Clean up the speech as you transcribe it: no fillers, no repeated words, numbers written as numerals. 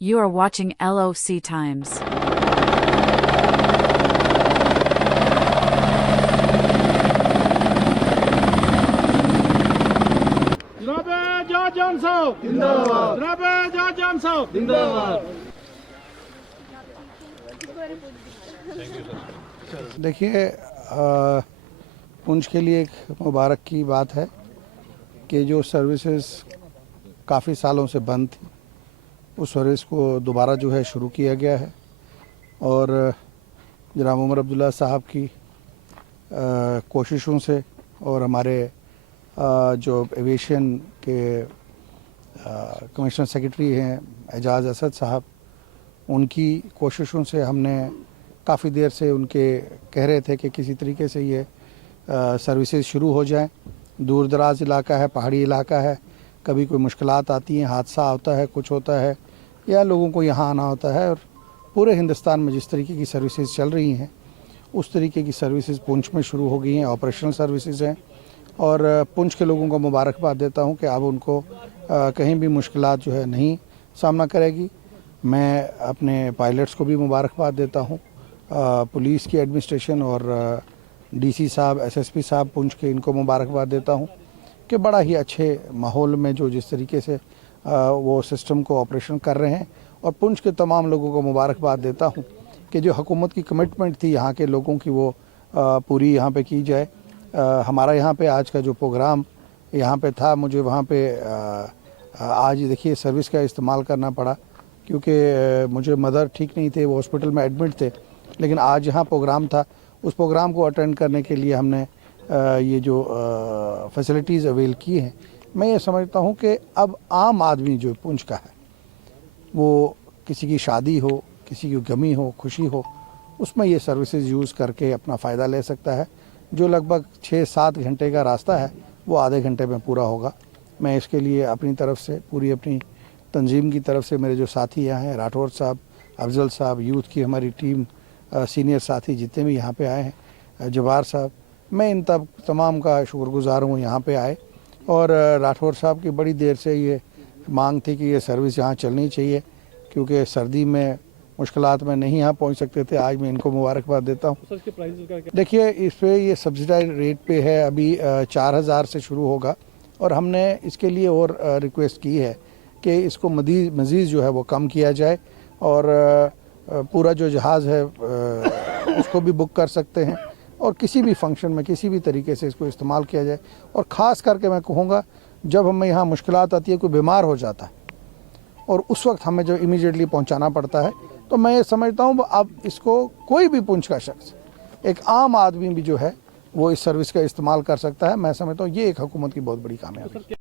You are watching LOC Times. देखिए, पुंछ के लिए एक मुबारक की बात है कि जो सर्विसेज काफ़ी सालों से बंद थी उस सर्विस को दोबारा जो है शुरू किया गया है और जनाब उमर अब्दुल्ला साहब की कोशिशों से और हमारे जो एविएशन के कमिश्नर सेक्रेटरी हैं एजाज़ असद साहब, उनकी कोशिशों से हमने काफ़ी देर से उनके कह रहे थे कि किसी तरीके से ये सर्विसेज शुरू हो जाएं। दूर दराज इलाका है, पहाड़ी इलाका है, कभी कोई मुश्किलात आती हैं, हादसा होता है, कुछ होता है या लोगों को यहाँ आना होता है। और पूरे हिंदुस्तान में जिस तरीके की सर्विसेज चल रही हैं उस तरीके की सर्विसेज पुंछ में शुरू हो गई हैं, ऑपरेशनल सर्विसेज हैं। और पुंछ के लोगों को मुबारकबाद देता हूँ कि अब उनको कहीं भी मुश्किलात जो है नहीं सामना करेगी। मैं अपने पायलट्स को भी मुबारकबाद देता हूँ, पुलिस की एडमिनिस्ट्रेशन और डीसी साहब, एसएसपी साहब पुंछ के, इनको मुबारकबाद देता हूँ कि बड़ा ही अच्छे माहौल में जो जिस तरीके से वो सिस्टम को ऑपरेशन कर रहे हैं। और पुंछ के तमाम लोगों को मुबारकबाद देता हूँ कि जो हुकूमत की कमिटमेंट थी यहाँ के लोगों की वो पूरी यहाँ पे की जाए। हमारा यहाँ पे आज का जो प्रोग्राम यहाँ पे था, मुझे वहाँ पे आज देखिए सर्विस का इस्तेमाल करना पड़ा क्योंकि मुझे मदर ठीक नहीं थे, वो हॉस्पिटल में एडमिट थे। लेकिन आज यहाँ प्रोग्राम था, उस प्रोग्राम को अटेंड करने के लिए हमने ये जो फैसिलिटीज़ अवेल की हैं। मैं ये समझता हूँ कि अब आम आदमी जो पुंछ का है, वो किसी की शादी हो, किसी की गमी हो, खुशी हो, उसमें ये सर्विसेज यूज़ करके अपना फ़ायदा ले सकता है। जो लगभग 6-7 घंटे का रास्ता है वो आधे घंटे में पूरा होगा। मैं इसके लिए अपनी तरफ से, पूरी अपनी तंजीम की तरफ से, मेरे जो साथी यहाँ हैं, राठौर साहब, अफजल साहब, यूथ की हमारी टीम, सीनियर साथी जितने भी यहाँ पे आए हैं, जवार साहब, मैं इन तमाम का शुक्रगुजार हूँ यहाँ पे आए। और राठौर साहब की बड़ी देर से ये मांग थी कि ये सर्विस यहाँ चलनी चाहिए क्योंकि सर्दी में मुश्किलात में नहीं यहाँ पहुँच सकते थे। आज मैं इनको मुबारकबाद देता हूँ। देखिए, इस पर ये सब्सिडाइज रेट पे है, अभी 4000 से शुरू होगा और हमने इसके लिए और रिक्वेस्ट की है कि इसको मज़ीद जो है वो कम किया जाए और पूरा जो जहाज़ है उसको भी बुक कर सकते हैं और किसी भी फंक्शन में किसी भी तरीके से इसको इस्तेमाल किया जाए। और ख़ास करके मैं कहूँगा, जब हमें यहाँ मुश्किलात आती है, कोई बीमार हो जाता है और उस वक्त हमें जो इमीडिएटली पहुँचाना पड़ता है, तो मैं ये समझता हूँ अब इसको कोई भी पुंछ का शख्स, एक आम आदमी भी जो है वो इस सर्विस का इस्तेमाल कर सकता है। मैं समझता हूँ ये एक हुकूमत की बहुत बड़ी कामयाबी है।